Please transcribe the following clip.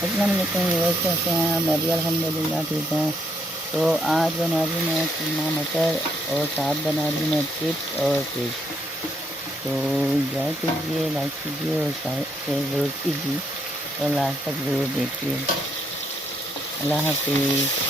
अस्सलाम वालेकुम व्यूअर्स, कैसे हैं आप? मैं भी अल्हम्दुलिल्लाह ठीक हूँ। तो आज बना रही हूँ मैं कीमा मटर और साथ बना रही हूँ मैं चिप्स और फिश। तो एंजॉय कीजिए, लाइक कीजिए और शेयर ज़रूर कीजिए और लास्ट तक ज़रूर देखिए। अल्लाह हाफिज़।